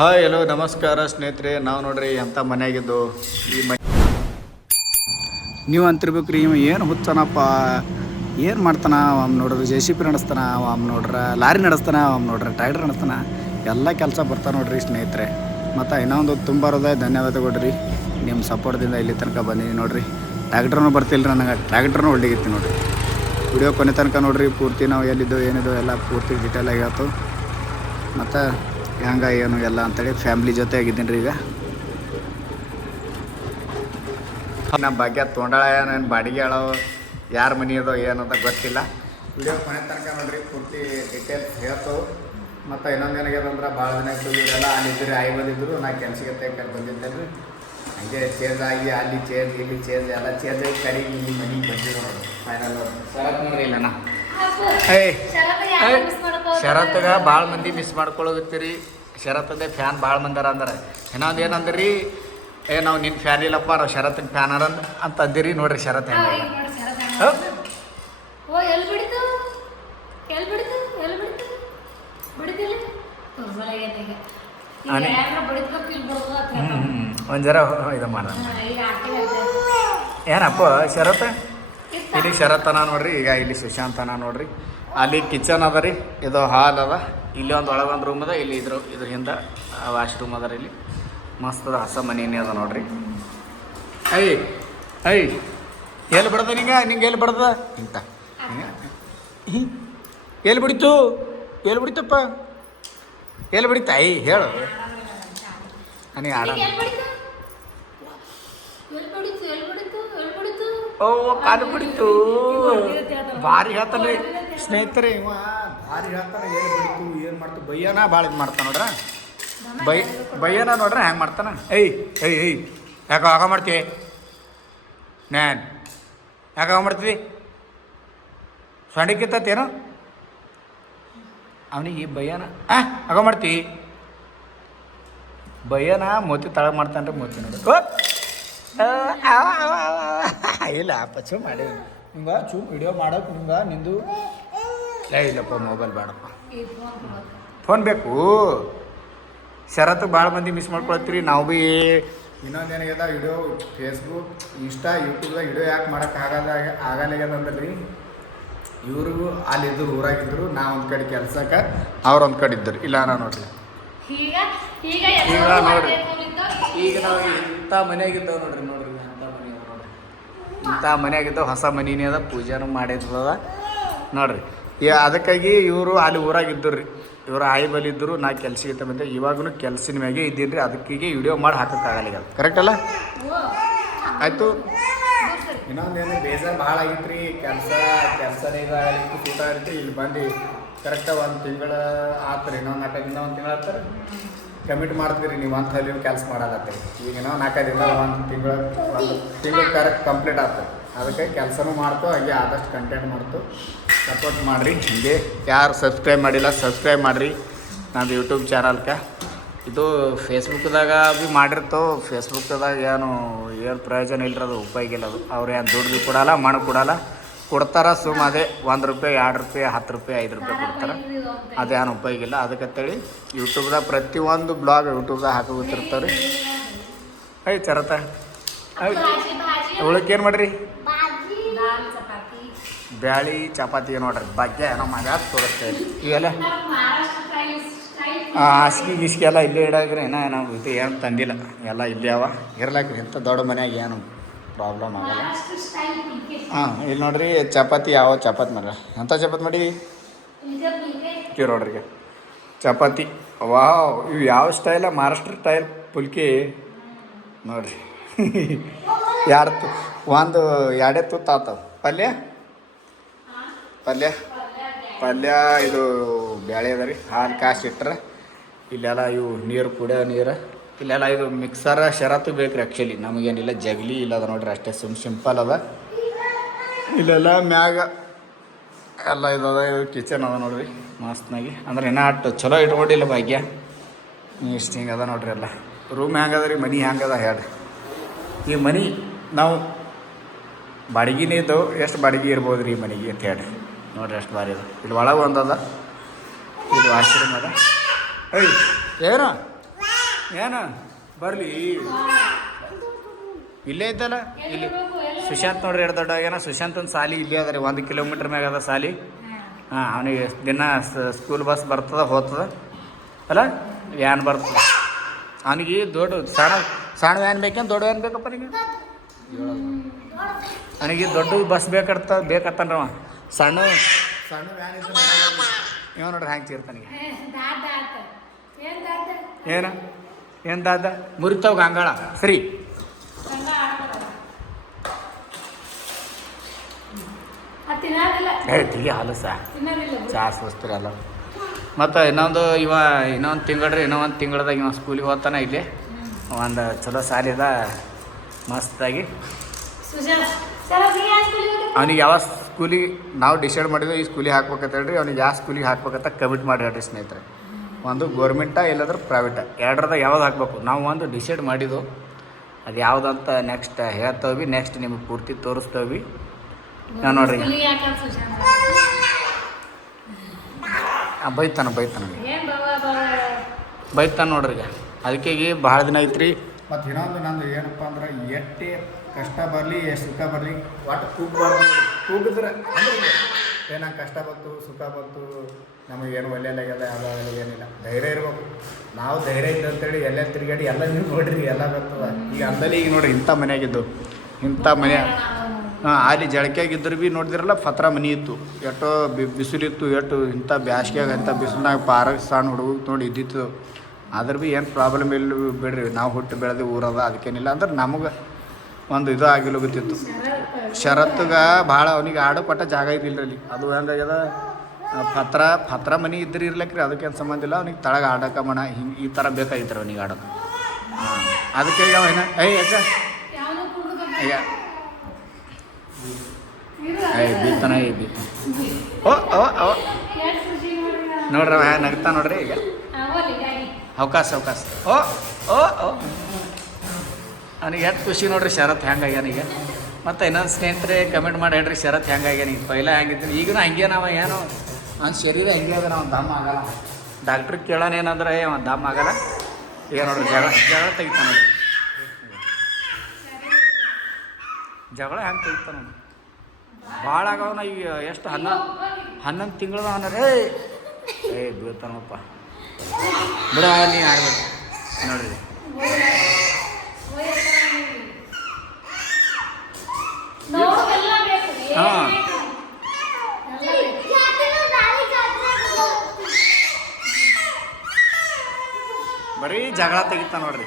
Hi hello ನಮಸ್ಕಾರ ಸ್ನೇಹಿತರೆ. ನಾವು ನೋಡ್ರಿ ಎಂಥ ಮನೆಯಾಗಿದ್ದು ಈ ಮನೆ ನೀವು ಅಂತಿರ್ಬೇಕು ರೀ. ಇವ ಏನು ಹುಚ್ಚನಪ್ಪ, ಏನು ಮಾಡ್ತಾನ? ಅವ್ ನೋಡ್ರಿ ಜೆ ಸಿ ಪಿ ನಡೆಸ್ತಾನ, ಅವ್ ನೋಡ್ರೆ ಲಾರಿ ನಡೆಸ್ತಾನ, ಅವ್ ನೋಡ್ರೆ ಟ್ರ್ಯಾಕ್ಟರ್ ನಡೆಸ್ತಾನ, ಎಲ್ಲ ಕೆಲಸ ಬರ್ತಾನೆ ನೋಡ್ರಿ ಸ್ನೇಹಿತರೆ. ಮತ್ತು ಇನ್ನೊಂದು ತುಂಬ ಹೃದಯ ಧನ್ಯವಾದಗಳು ನಿಮ್ಮ ಸಪೋರ್ಟ್ದಿಂದ ಇಲ್ಲಿ ತನಕ ಬಂದೀನಿ ನೋಡ್ರಿ. ಟ್ರ್ಯಾಕ್ಟರ್ನೂ ಬರ್ತಿಲ್ಲ ರೀ, ನನಗೆ ಟ್ರ್ಯಾಕ್ಟರ್ನೂ ಹೊಲ್ಡಿಗಿತ್ತು ನೋಡ್ರಿ. ವಿಡಿಯೋ ಕೊನೆ ತನಕ ನೋಡ್ರಿ, ಪೂರ್ತಿ ನಾವು ಎಲ್ಲಿದ್ದು ಏನಿದ್ದು ಎಲ್ಲ ಪೂರ್ತಿ ಡೀಟೇಲಾಗಿ ಹೇಳ್ತು. ಮತ್ತು ಹೆಂಗೆ ಏನು ಎಲ್ಲ ಅಂತೇಳಿ ಫ್ಯಾಮ್ಲಿ ಜೊತೆ ಆಗಿದ್ದೀನಿ ರೀ. ಈಗ ನಮ್ಮ ಭಾಗ್ಯ ತೊಗೊಂಡಾಳ, ನನ್ನ ಬಾಡಿಗೆ ಹೇಳೋ ಯಾರ ಮನೆ ಅದೋ ಏನಂತ ಗೊತ್ತಿಲ್ಲ. ವಿಡಿಯೋ ಕೊನೆ ತನಕ ನೋಡ್ರಿ, ಪೂರ್ತಿ ಡೀಟೇಲ್ಸ್ ಹೇಳ್ತು. ಮತ್ತು ಇನ್ನೊಂದು ಏನಾಗ್ಯದಂದ್ರೆ ಭಾಳ ದಿನ ಇದ್ದು ಇವರೆಲ್ಲ ಅಲ್ಲಿದ್ದರು, ಆಗಿ ಬಂದಿದ್ದರು. ನಾ ಕೆಲ್ಸಕ್ಕೆ ಬಂದಿದ್ದೆ ರೀ. ಹಾಗೆ ಚೇಂಜ್ ಆಗಿ ಅಲ್ಲಿ ಚೇಂಜ್ ಇಲ್ಲಿ ಚೇಂಜ್ ಎಲ್ಲ ಚೇಂಜ್ ಆಗಿ ಕಡೆಗೆ ಈ ಮನೆಗೆ ಬಂದಿದ್ದು ನೋಡ್ರಿ. ಫೈನಲ್ ಶರತ್ ನೋಡ್ರಿ ಇಲ್ಲ ನಾ ಶರತ್ಗೆ ಭಾಳ ಮಂದಿ ಮಿಸ್ ಮಾಡ್ಕೊಳ್ಳೋಗತ್ತೀರಿ. ಶರತ್ತದೇ ಫ್ಯಾನ್ ಭಾಳ ಮಂದಿ ಅಂದ್ರೆ ಇನ್ನೊಂದು ಏನಂದ್ರಿ, ನಾವು ನಿನ್ನ ಫ್ಯಾನ್ ಇಲ್ಲಪ್ಪ, ನಾವು ಶರತ್ತಿನ ಫ್ಯಾನ್ ಅಂತ ಅಂದಿರಿ ನೋಡ್ರಿ. ಶರತ್ ಹೆಂಗೆ ಒಂದು ಜರ ಇದು ಮಾಡ ಏನಪ್ಪ ಶರತ್. ಇಲ್ಲಿ ಶರತ್ತನ ನೋಡ್ರಿ, ಈಗ ಇಲ್ಲಿ ಸುಶಾಂತನ ನೋಡ್ರಿ. ಅಲ್ಲಿ ಕಿಚನ್ ಅದ ರೀ, ಇದು ಹಾಲ್ ಅದ. ಇಲ್ಲಿ ಒಂದು ಒಳಗೊಂದು ರೂಮ್ ಅದ, ಇಲ್ಲಿ ಇದ್ರ ಹಿಂದೆ ವಾಶ್ರೂಮ್ ಅದ ರೀ. ಇಲ್ಲಿ ಮಸ್ತ್ ಅದ, ಹೊಸ ಮನೇನೇ ಅದ ನೋಡ್ರಿ. ಐ ಎಲ್ಲಿ ಬಿಡದ ನಿಂಗೆ ಎಲ್ಲಿ ಬಿಡದ ಇಂತ ಎಲ್ಲಿ ಬಿಡಿತು, ಎಲ್ಲಿ ಬಿಡಿತಪ್ಪ, ಎಲ್ಲಿ ಬಿಡಿತ? ಹೇಳು ನನಗೆ ಆಡ. ಓ ಕಾಲು ಬಿಡಿತು, ಭಾರಿ ಹೇಳ್ತಾನೆ ಸ್ನೇಹಿತರೆ. ಇವ ಭಾರಿ ಹೇಳ್ತಾನೆ, ಎಲ್ಲಿ ಬಿಡಿತು ಏನು ಮಾಡ್ತು. ಬಯ್ಯನ ಭಾಳ ಇದು ಮಾಡ್ತಾನೆ ನೋಡ್ರ. ಬಯ್ಯನ ನೋಡ್ರೆ ಹೆಂಗೆ ಮಾಡ್ತಾನ. ಯಾಕೆ ಆಗ ಮಾಡ್ತೀವಿ ನ್ಯಾನ್, ಯಾಕೆ ಆಗ ಮಾಡ್ತೀವಿ? ಸೊಂಡಿಕ್ಕಿತ್ತೇನು ಅವನಿಗೆ ಬಯ್ಯನ ಆಗ ಮಾಡ್ತೀವಿ. ಬಯ್ಯನ ಮೋತಿ ತಳಗ ಮಾಡ್ತಾನೆ ರೀ. ಮೋತಿ ನೋಡಿ ಇಲ್ಲ ಪಚ್ಚು ಮಾಡಿ ನಿಮ್ಗೆ ಚೂ ವಿಡಿಯೋ ಮಾಡೋಕೆ ನಿಂದು ಇಲ್ಲಪ್ಪ, ಮೊಬೈಲ್ ಬೇಡಪ್ಪ, ಫೋನ್ ಬೇಕು. ಶರತ್ತು ಭಾಳ ಮಂದಿ ಮಿಸ್ ಮಾಡ್ಕೊಳತ್ತೀರಿ. ನಾವು ಭೀ ಇನ್ನೊಂದು ಏನಾಗ್ಯದ, ವಿಡಿಯೋ ಫೇಸ್ಬುಕ್ ಇನ್ಸ್ಟಾ ಯೂಟ್ಯೂಬ್ದಾಗ ವಿಡಿಯೋ ಯಾಕೆ ಮಾಡೋಕೆ ಆಗಲ್ಲಾಗ್ಯದಂದ್ರೆ ರೀ, ಇವರು ಅಲ್ಲಿದ್ದರು, ಊರಾಗಿದ್ದರು. ನಾವು ಒಂದು ಕಡೆ ಕೆಲ್ಸಕ್ಕೆ, ಅವ್ರು ಒಂದು ಕಡೆ ಇದ್ದರು. ಇಲ್ಲ ನಾ ನೋಡ್ರಿ, ಈಗ ನೋಡ್ರಿ, ಈಗ ನಾವು ಇಂಥ ಮನೆಯಾಗಿದ್ದಾವೆ ನೋಡ್ರಿ. ಇಂಥ ಮನೆಯಾಗಿದ್ದಾವೆ, ಹೊಸ ಮನೆನೇ ಅದ, ಪೂಜೆನೂ ಮಾಡಿದ್ದದ ನೋಡ್ರಿ. ಅದಕ್ಕಾಗಿ ಇವರು ಅಲ್ಲಿ ಊರಾಗಿದ್ದರು ರೀ. ಇವರು ಆಯಿ ಬಲಿ ಇದ್ದರು, ನಾ ಕೆಲ್ಸಕ್ಕೆ ಬಂದೆ. ಇವಾಗೂ ಕೆಲಸದ ಮ್ಯಾಗೆ ಇದ್ದೀನಿ ರೀ. ಅದಕ್ಕೀಗೆ ವಿಡಿಯೋ ಮಾಡಿ ಹಾಕೋಕ್ಕಾಗಲ್ಲ. ಕರೆಕ್ಟ್ ಅಲ್ಲ? ಆಯಿತು. ಇನ್ನೊಂದೇನು ಬೇಜಾರು ಭಾಳ ಆಗಿತ್ತು ರೀ. ಕೆಲಸನೇ ಈಗ ಸೂಟ ಇರುತ್ತೆ. ಇಲ್ಲಿ ಬಂದು ಕರೆಕ್ಟಾಗಿ ಒಂದು ತಿಂಗಳು ಆತ್ರಿ. ಇನ್ನೊಂದು 4 ದಿನ ಒಂದು ತಿಂಗಳು ಆಗ್ತಾರೆ ಕಮಿಟ್ ಮಾಡ್ತೀರಿ. ನೀವು ಅಂತ ನೀವು ಕೆಲಸ ಮಾಡಾಕತ್ತೀರಿ. ಈಗ ನಾವು 4 ದಿನ ಒಂದು ತಿಂಗಳು ಕರೆಕ್ಟ್ ಕಂಪ್ಲೀಟ್ ಆಗ್ತದೆ. ಅದಕ್ಕೆ ಕೆಲಸನೂ ಮಾಡ್ತು, ಹಾಗೆ ಆದಷ್ಟು ಕಂಟೆಂಟ್ ಮಾಡ್ತು. ಸಪೋರ್ಟ್ ಮಾಡಿರಿ. ಹೀಗೆ ಯಾರು ಸಬ್ಸ್ಕ್ರೈಬ್ ಮಾಡಿಲ್ಲ ಸಬ್ಸ್ಕ್ರೈಬ್ ಮಾಡಿರಿ ನಂದು ಯೂಟ್ಯೂಬ್ ಚಾನಲ್ಗೆ. ಇದು ಫೇಸ್ಬುಕ್ದಾಗ ಭೀ ಮಾಡಿರ್ತೋ. ಫೇಸ್ಬುಕ್ದಾಗ ಏನು ಪ್ರಯೋಜನ ಇಲ್ಲರದು, ಉಪಯೋಗ ಇಲ್ಲ ಅದು. ಅವ್ರು ಏನು ದುಡ್ಡು ಭೀ ಕೊಡಲ್ಲ, ಮಣ್ಣು ಕೊಡಲ್ಲ. ಕೊಡ್ತಾರ ಸುಮ್ಮ ಅದೇ ₹1, ₹2, ₹10, ₹5 ಕೊಡ್ತಾರೆ. ಅದೇನು ಉಪಯೋಗ ಇಲ್ಲ. ಅದಕ್ಕಂತೇಳಿ ಯೂಟ್ಯೂಬ್ದಾಗ ಪ್ರತಿಯೊಂದು ಬ್ಲಾಗ್ ಯೂಟ್ಯೂಬ್ದಾಗ ಹಾಕೋತಿರ್ತಾರೆ ರೀ. ಚರತ ಉಳಕ್ಕೆ ಏನು ಮಾಡಿರಿ? ಬ್ಯಾಳಿ ಚಪಾತಿ ನೋಡ್ರಿ. ಭಾಗ್ಯ ಏನೋ ಮಗ ತೋರಿಸ್ತೇವೆ. ಇವೆಲ್ಲ ಹಾಸಿಗೆ ಗಿಸ್ಗೆ ಎಲ್ಲ ಇಲ್ಲೇ ಇಡಾಕ್ರಿ. ನಾವು ಇದು ಏನು ತಂದಿಲ್ಲ, ಎಲ್ಲ ಇಲ್ಲೇ ಅವ. ಇರ್ಲಾಕ್ರಿ, ಇಂಥ ದೊಡ್ಡ ಮನ್ಯಾಗ ಏನು ಪ್ರಾಬ್ಲಮ್ ಆಗಲ್ಲ. ಇಲ್ಲಿ ನೋಡ್ರಿ ಚಪಾತಿ. ಯಾವ ಚಪಾತಿ ಮಾಡ್ರಿ? ಎಂಥ ಚಪಾತಿ ಮಾಡಿ ನೋಡ್ರಿ ಚಪಾತಿ. ವಾವ್, ಇವು ಯಾವ ಸ್ಟೈಲ? ಮಹಾರಾಷ್ಟ್ರ ಸ್ಟೈಲ್ ಪುಲ್ಕಿ ನೋಡ್ರಿ. ಒಂದು 2 ತುತ್ತು ಆತವ. ಪಲ್ಯ ಇದು ಬ್ಯಾಳೆ ಅದ ರೀ. ಹಾಲು ಕಾಸು ಇಟ್ರೆ ಇಲ್ಲೆಲ್ಲ ಇವು ನೀರು, ಕುಡಿಯೋ ನೀರು. ಇಲ್ಲೆಲ್ಲ ಇದು ಮಿಕ್ಸರ ಶರತ್ತು ಬೇಕು ರೀ. ಆ್ಯಕ್ಚುಲಿ ನಮಗೇನಿಲ್ಲ, ಜಗಲಿ ಇಲ್ಲ ಅದ ನೋಡ್ರಿ, ಅಷ್ಟೇ ಸಿಂಪಲ್ ಅದ. ಇಲ್ಲೆಲ್ಲ ಮ್ಯಾಗ ಎಲ್ಲ ಇದದ. ಕಿಚನ್ ಅದ ನೋಡ್ರಿ ಮಸ್ತ್ನಾಗಿ. ಅಂದ್ರೆ ಇನ್ನೂ ಅಷ್ಟು ಚಲೋ ಇಟ್ಕೊಂಡಿಲ್ಲ ಭಾಗ್ಯ. ಇಷ್ಟು ಹಿಂಗೆ ಅದ ನೋಡ್ರಿ. ಎಲ್ಲ ರೂಮ್ ಹೆಂಗದ ರೀ, ಮನೆ ಹೆಂಗದ ಹೇಳ್ರಿ. ಈ ಮನೆ ನಾವು ಬಾಡಿಗೆನೇ ಇದ್ದವು. ಎಷ್ಟು ಬಾಡಿಗೆ ಇರ್ಬೋದು ರೀ ಈ ಮನೆಗೆ ಅಂತ ಹೇಳ್ರಿ. ನೋಡ್ರಿ ಎಷ್ಟು ಭಾರಿ ಅದು. ಇಲ್ಲಿ ಒಳಗೆ ಒಂದದ, ಇದು ವಾಶ್ರೂಮ್ ಅದ. ಏನು ಏನು ಬರಲಿ ಇಲ್ಲೇ ಇದ್ದಲ್ಲ ಇಲ್ಲಿ ಸುಶಾಂತ್ ನೋಡ್ರಿ ಎರಡು ದೊಡ್ಡ ಆಗ್ಯಾನ. ಸುಶಾಂತನ ಸಾಲಿ ಇಲ್ಲೇ ಅದ ರೀ, 1 ಕಿಲೋಮೀಟ್ರ್ ಮ್ಯಾಗ ಅದ ಸಾಲಿ. ಹಾಂ ಅವನಿಗೆ ದಿನ ಸ್ಕೂಲ್ ಬಸ್ ಬರ್ತದ ಹೋಗ್ತದ ಅಲ್ಲ, ವ್ಯಾನ್ ಬರ್ತದೆ ಅವನಿಗೆ. ದೊಡ್ಡ ಸಣ್ಣ ವ್ಯಾನ್ ಬೇಕೇನು ದೊಡ್ಡ ವ್ಯಾನ್ ಬೇಕಪ್ಪ ನಿಮಗೆ? ಅವನಿಗೆ ದೊಡ್ಡ ಬಸ್ ಬೇಕತ್ತನ್ರವ. ಸಣ್ಣ ವ್ಯಾನ್ ಇದ್ದ ಇವ ನೋಡ್ರಿ ಹ್ಯಾಂಗೆ ಚೀರ್ತಾನಿಗೆ. ಏನು ದಾದ ಮುರಿತಾವ ಗಂಗಾಳ ಸರಿ. ತಿಗಿ ಹಾಲು ಚಾ ಸೋಸ್ತೀರಿ ಅಲ್ಲ. ಮತ್ತು ಇನ್ನೊಂದು ಇನ್ನೊಂದು ತಿಂಗಳದಾಗ ಇವ ಸ್ಕೂಲಿಗೆ ಹೋಗ್ತಾನೆ. ಇಲ್ಲಿ ಒಂದು ಚಲೋ ಸಾಲಿ ಅದ ಮಸ್ತಾಗಿ. ಅವ್ನಿಗೆ ಯಾವ ಸ್ಕೂಲಿಗೆ ನಾವು ಡಿಸೈಡ್ ಮಾಡಿದ್ವಿ ಈ ಸ್ಕೂಲಿಗೆ ಹಾಕ್ಬೇಕಂತ ಹೇಳ್ರಿ, ಅವ್ನಿಗೆ ಯಾವ ಸ್ಕೂಲಿಗೆ ಹಾಕ್ಬೇಕಂತ ಕಮಿಟ್ ಮಾಡಿ ಹೇಳ್ರಿ ಸ್ನೇಹಿತರೆ. ಒಂದು ಗೋರ್ಮೆಂಟಾ ಇಲ್ಲಾಂದ್ರೆ ಪ್ರೈವೇಟಾ, ಎರಡರದಾಗ ಯಾವ್ದು ಹಾಕ್ಬೇಕು ನಾವು ಒಂದು ಡಿಸೈಡ್ ಮಾಡಿದ್ದು. ಅದು ಯಾವುದಂತ ನೆಕ್ಸ್ಟ್ ಹೇಳ್ತೇವೆ, ನೆಕ್ಸ್ಟ್ ನಿಮಗೆ ಪೂರ್ತಿ ತೋರಿಸ್ತೇವೆ. ನಾವು ನೋಡ್ರಿ ಬೈತಾನ ನೋಡ್ರಿ. ಈಗ ಅದಕ್ಕೆ ಈಗ ಭಾಳ ದಿನ ಐತ್ರಿ. ಮತ್ತು ಇನ್ನೊಂದು ನಂದು ಏನಪ್ಪ ಅಂದ್ರೆ ಎಷ್ಟೇ ಕಷ್ಟ ಬರಲಿ ಎಷ್ಟು ಸುಖ ಬರಲಿ ಒಟ್ಟು ಕೂಗಿದ್ರೆ ಅಂದ್ರೆ ಏನಂಗೆ ಕಷ್ಟ ಬಂತು ಸುಖ ಬಂತು ನಮಗೇನು ಒಳ್ಳೆಯಲ್ಲಾಗ್ಯದ ಯಾವುದಾಗಲ್ಲ ಏನಿಲ್ಲ, ಧೈರ್ಯ ಇರ್ಬೇಕು. ನಾವು ಧೈರ್ಯ ಇದ್ದು ಅಂತೇಳಿ ಎಲ್ಲ ತಿರುಗಾಡಿ ಎಲ್ಲ ನೀವು ನೋಡ್ರಿ ಎಲ್ಲ ಬರ್ತದ. ಈಗ ಅಂದಲ್ಲಿ ಈಗ ನೋಡ್ರಿ ಇಂಥ ಮನೆಯಾಗಿದ್ದು ಇಂಥ ಮನೆ. ಅಲ್ಲಿ ಜಳಕಿಯಾಗಿದ್ದರು ಭೀ ನೋಡಿದಿರಲ್ಲ ಪತ್ರ ಮನೆ ಇತ್ತು, ಎಷ್ಟೋ ಬಿಸಿಲಿತ್ತು, ಎಷ್ಟು ಇಂಥ ಬ್ಯಾಸ್ಗ್ಯಾಗ ಇಂಥ ಬಿಸಿಲಾಗ ಪಾರಕ್ಕೆ ಸಣ್ಣ ಹುಡುಗ ನೋಡಿ ಇದ್ದಿತ್ತು. ಆದ್ರೆ ಭೀ ಏನು ಪ್ರಾಬ್ಲಮ್ ಇಲ್ಲ ಬಿಡ್ರಿ, ನಾವು ಹುಟ್ಟು ಬೆಳೆದು ಊರದ ಅದಕ್ಕೇನಿಲ್ಲ. ಅಂದ್ರೆ ನಮಗೆ ಒಂದು ಇದು ಆಗಿಲ್ಲೋಗುತ್ತಿತ್ತು. ಶರತ್ಗೆ ಭಾಳ ಅವನಿಗೆ ಆಡೋ ಪಟ್ಟ ಜಾಗ ಇದ್ದಿಲ್ಲ ಅಲ್ಲಿ. ಅದು ಹೆಂಗಾಗ್ಯದ ಪತ್ರ ಮನೆ ಇದ್ರೆ ಇರ್ಲಕ್ರಿ, ಅದಕ್ಕೇನು ಸಂಬಂಧ ಇಲ್ಲ. ಅವ್ನಿಗೆ ತಳಗ ಆಡೋಕೆ ಮಣ ಹಿಂಗೆ ಈ ಥರ ಬೇಕಾಗಿತ್ತು ಅವನಿಗೆ ಆಡೋಕೆ. ಅದಕ್ಕೆ ಅವ ಏನ ಬೀತಾನ ಓ ಓ ನೋಡ್ರಿ ಅವ ನಗ್ತಾ ನೋಡ್ರಿ. ಈಗ ಅವಕಾಶ ಓ ಓ ಓ ಅವನಿಗೆ ಎಷ್ಟು ಖುಷಿ ನೋಡ್ರಿ ಶರತ್ ಹೆಂಗಾಗ್ಯಾನ ಈಗ. ಮತ್ತು ಇನ್ನೊಂದು ಸ್ನೇಹಿತರೆ ಕಮೆಂಟ್ ಮಾಡಿ ಹೇಳ್ರಿ ಶರತ್ ಹೆಂಗಾಗ್ಯಾನ. ಈಗ ಪೈಲ ಹೆಂಗಿದ್ದೀನಿ ಈಗಲೂ ಹಂಗೆ ನಾವು ಏನೋ ಅವ್ನ ಶರೀರ ಹೆಂಗೆ ಅದ ನಾವು ದಮ್ಮ ಆಗಲ್ಲ. ಡಾಕ್ಟ್ರಿಗೆ ಕೇಳೋಣ ಏನಂದ್ರೆ ಅವ್ನು ದಮ್ಮ ಆಗಲ್ಲ. ಈಗ ನೋಡ್ರಿ ಜಗಳ ತೆಗಿತಾನ ನೋಡ್ರಿ, ಜಗಳ ಹೆಂಗೆ ತೆಗಿತಾನ ಭಾಳ ಆಗವನ. ಈಗ ಎಷ್ಟು 11 ತಿಂಗಳದ ಅವನ ಬೀಳ್ತಾನಪ್ಪ ಬಿಡ ನೀ ಆಡ್ಬೇಕು ನೋಡ್ರಿ. ಹಾಂ ಬರೀ ಜಗಳ ತೆಗಿತ ನೋಡ್ರಿ.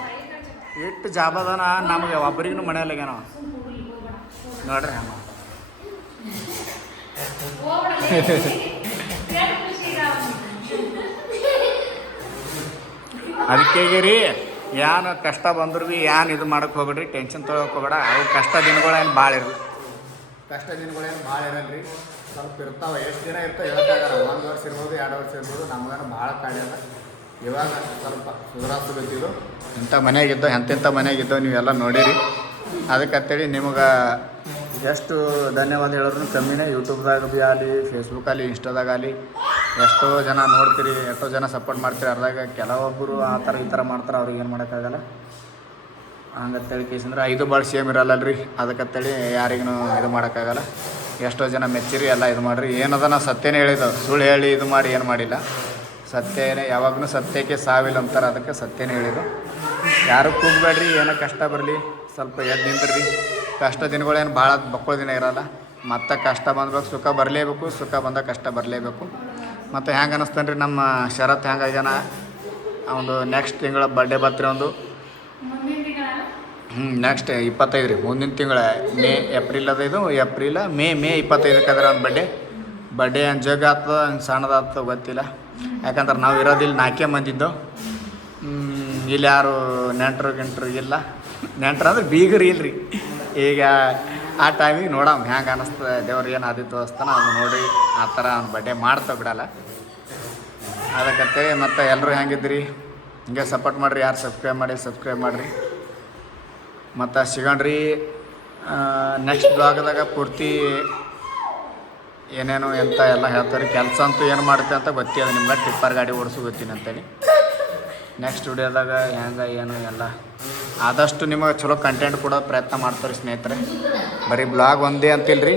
ಎಷ್ಟು ಜಾಬದನ ನಮಗೆ ಒಬ್ಬರಿಗೂ ಮನೆಯಲ್ಲಾಗ್ಯಾನ ನೋಡ್ರಿ. ಹಂಗ ಅದಕ್ಕೆ ರೀ ಏನು ಕಷ್ಟ ಬಂದ್ರು ಭೀ ಏನು ಇದು ಮಾಡೋಕೆ ಹೋಗ್ಬೇಡ್ರಿ, ಟೆನ್ಷನ್ ತೊಗೊಳಕ್ಕೆ ಹೋಗ್ಬೇಡ. ಅವು ಕಷ್ಟ ದಿನಗಳೇನು ಭಾಳ ಇರಲ್ಲ, ಇರಲ್ಲ ರೀ. ಸ್ವಲ್ಪ ಇರ್ತಾವೆ, ಎಷ್ಟು ದಿನ ಇರ್ತಾವೆ ಹೇಳೋಕ್ಕಾಗಲ್ಲ. 1 ವರ್ಷ ಇರ್ಬೋದು 2 ವರ್ಷ ಇರ್ಬೋದು. ನಮಗೇನು ಭಾಳ ಕಾಡ್ಯದ. ಇವಾಗ ಸ್ವಲ್ಪ ಸುಧಾರಿಸ್ಬೇಕಿದ್ದು. ಇಂಥ ಮನೆಯಾಗಿದ್ದೋ ಎಂತೆಂಥ ಮನೆಯಾಗಿದ್ದೋ ನೀವೆಲ್ಲ ನೋಡಿರಿ. ಅದಕ್ಕಂತೇಳಿ ನಿಮಗೆ ಎಷ್ಟು ಧನ್ಯವಾದ ಹೇಳಿದ್ರು ಕಮ್ಮಿನೇ. ಯೂಟ್ಯೂಬ್ದಾಗ ಭೀ ಆಗಲಿ, ಫೇಸ್ಬುಕ್ಕಲ್ಲಿ, ಇನ್ಸ್ಟಾದಾಗಲಿ ಎಷ್ಟೋ ಜನ ನೋಡ್ತೀರಿ, ಎಷ್ಟೋ ಜನ ಸಪೋರ್ಟ್ ಮಾಡ್ತೀರಿ. ಅದ್ರಾಗ ಕೆಲವೊಬ್ಬರು ಆ ಥರ ಈ ಥರ ಮಾಡ್ತಾರೆ, ಅವ್ರಿಗೆ ಏನು ಮಾಡೋಕ್ಕಾಗಲ್ಲ. ಹಂಗಂತೇಳಿ ಕೇಸಂದ್ರೆ ಇದು ಭಾಳ ಸೇಮ್ ಇರಲ್ಲಲ್ರಿ. ಅದಕ್ಕಂತೇಳಿ ಯಾರಿಗೂ ಇದು ಮಾಡೋಕ್ಕಾಗಲ್ಲ. ಎಷ್ಟೋ ಜನ ಮೆಚ್ಚಿರಿ ಎಲ್ಲ ಇದು ಮಾಡಿರಿ. ಏನದ ನಾವು ಸತ್ಯನೇ ಹೇಳಿದ್ದವು, ಸುಳ್ಳು ಹೇಳಿ ಇದು ಮಾಡಿ ಏನು ಮಾಡಿಲ್ಲ. ಸತ್ಯನೇ ಯಾವಾಗಲೂ ಸತ್ಯಕ್ಕೆ ಸಾವಿಲ್ಲ ಅಂತಾರೆ, ಅದಕ್ಕೆ ಸತ್ಯನೇ ಹೇಳಿದ್ದು. ಯಾರು ಕೂಗಬೇಡ್ರಿ, ಏನೋ ಕಷ್ಟ ಬರಲಿ ಸ್ವಲ್ಪ ಎದ್ದು ನಿಂತಿರ್ರಿ. ಕಷ್ಟ ದಿನಗಳೇನು ಭಾಳ ಬಕ್ಕಳ ದಿನ ಇರೋಲ್ಲ. ಮತ್ತು ಕಷ್ಟ ಬಂದ್ಬೇಕು, ಸುಖ ಬರಲೇಬೇಕು, ಸುಖ ಬಂದಾಗ ಕಷ್ಟ ಬರಲೇಬೇಕು. ಮತ್ತು ಹೆಂಗೆ ಅನ್ನಿಸ್ತಾನೆ ರೀ ನಮ್ಮ ಶರತ್ ಹೆಂಗಾಗ್ಯಾನ. ಒಂದು ನೆಕ್ಸ್ಟ್ ತಿಂಗಳ ಬರ್ಡೇ ಬರ್ತೀರಿ ಒಂದು ನೆಕ್ಸ್ಟ್ 25 ರೀ, ಮುಂದಿನ ತಿಂಗಳ ಏಪ್ರಿಲ್ ಮೇ 25ಕ್ಕೆ ಅದರ ಒಂದು ಬರ್ಡೇ ಜಗ್ ಆಗ್ತದ ಹಂಗೆ ಸಣ್ಣದಾಗ್ತದ ಗೊತ್ತಿಲ್ಲ. ಯಾಕಂದ್ರೆ ನಾವು ಇರೋದಿಲ್ಲ 4 ಮಂದಿದ್ದು. ಇಲ್ಲಿ ಯಾರು ನೆಂಟರು ಇಲ್ಲ. ನೆಂಟ್ರು ಅಂದ್ರೆ ಬೀಗರು ಇಲ್ರಿ. ಈಗ ಆ ಟೈಮಿಗೆ ನೋಡಮ್ಮ ಹೆಂಗೆ ಅನ್ನಿಸ್ತದೆ, ದೇವ್ರಿಗೆ ಏನು ಆದಿತ್ತು ತೋರಿಸ್ತಾನ ಅದು ನೋಡಿ ಆ ಥರ ಒಂದು ಬರ್ಡೇ ಮಾಡ್ತಾ ಬಿಡಲ್ಲ. ಅದಕ್ಕಂತೇಳಿ ಮತ್ತು ಎಲ್ಲರೂ ಹೆಂಗಿದ್ರಿ ಹಿಂಗೆ ಸಪೋರ್ಟ್ ಮಾಡಿರಿ. ಯಾರು ಸಬ್ಸ್ಕ್ರೈಬ್ ಮಾಡಿರಿ. ಮತ್ತು ಸಿಗೋಣ್ರಿ ನೆಕ್ಸ್ಟ್ ಬ್ಲಾಗ್ದಾಗ ಪೂರ್ತಿ ಏನೇನು ಎಂತ ಎಲ್ಲ ಹೇಳ್ತಾರೆ. ಕೆಲಸ ಅಂತೂ ಏನು ಮಾಡುತ್ತೆ ಅಂತ ಗೊತ್ತಿದೆ ನಿಮ್ಗೆ. ಟಿಪ್ಪರ್ ಗಾಡಿ ಓಡಿಸು ಗೊತ್ತೀನಿ ಅಂತೇಳಿ ನೆಕ್ಸ್ಟ್ ವಿಡಿಯೋದಾಗ ಹೆಂಗೆ ಏನು ಎಲ್ಲ ಆದಷ್ಟು ನಿಮಗೆ ಚಲೋ ಕಂಟೆಂಟ್ ಕೊಡೋ ಪ್ರಯತ್ನ ಮಾಡ್ತಾರೆ ಸ್ನೇಹಿತರೆ. ಬರೀ ಬ್ಲಾಗ್ ಒಂದೇ ಅಂತಿಲ್ರಿ,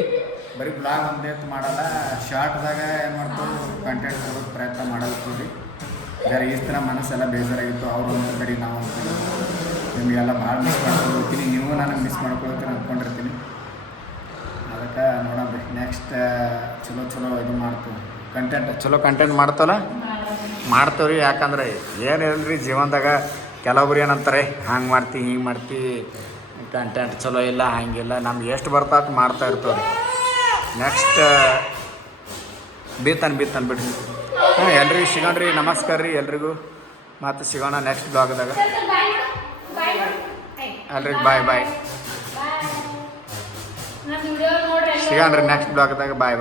ಬರೀ ಬ್ಲಾಗ್ ಒಂದೇ ಅಂತ ಮಾಡಲ್ಲ, ಶಾರ್ಟ್ದಾಗ ಏನು ಮಾಡ್ತೀವಿ ಕಂಟೆಂಟ್ ಕೊಡೋಕ್ಕೆ ಪ್ರಯತ್ನ ಮಾಡಲ್ತೀವಿ. ಜರ ಈಸ್ ಥರ ಮನಸ್ಸೆಲ್ಲ ಬೇಜಾರಾಗಿತ್ತು, ಅವ್ರು ಒಂದು ಕಡೆ ನಾವು ಅಂತೀವಿ. ನಿಮಗೆಲ್ಲ ಭಾಳ ಮಿಸ್ ಮಾಡ್ಕೊಳ್ತೀನಿ, ನೀವು ನನಗೆ ಮಿಸ್ ಮಾಡ್ಕೊಳ್ತೀನಿ ಅಂದ್ಕೊಂಡಿರ್ತೀನಿ. ಅದಕ್ಕೆ ನೋಡೋಣ ನೆಕ್ಸ್ಟ್ ಚಲೋ ಇದು ಮಾಡ್ತೀವಿ, ಚಲೋ ಕಂಟೆಂಟ್ ಮಾಡ್ತೇವೆ ರೀ. ಯಾಕಂದ್ರೆ ಏನಿರಲ್ರಿ ಜೀವನದಾಗ ಕೆಲವೊಬ್ರು ಏನಂತಾರೆ ಹಂಗೆ ಮಾಡ್ತಿ ಹಿಂಗೆ ಮಾಡ್ತಿ, ಕಂಟೆಂಟ್ ಚಲೋ ಇಲ್ಲ ಹಂಗಿಲ್ಲ, ನಮ್ಗೆ ಎಷ್ಟು ಬರ್ತಾ ಅಂತ ಮಾಡ್ತಾ ಇರ್ತೇವೆ ರೀ. ನೆಕ್ಸ್ಟ್ ಬೀತಾನೆ ಬಿಡ್ರಿ. ಹಾಂ ಎಲ್ರಿಗೂ ಸಿಗೋಣ ರೀ, ನಮಸ್ಕಾರ ರೀ ಎಲ್ರಿಗೂ, ಮತ್ತೆ ಸಿಗೋಣ ನೆಕ್ಸ್ಟ್ ಬ್ಲಾಗ್ದಾಗ. ಎಲ್ರಿಗೂ ಬಾಯ್ ಸಿಗೋಣ ರೀ ನೆಕ್ಸ್ಟ್ ಬ್ಲಾಗ್ದಾಗ. ಬಾಯ್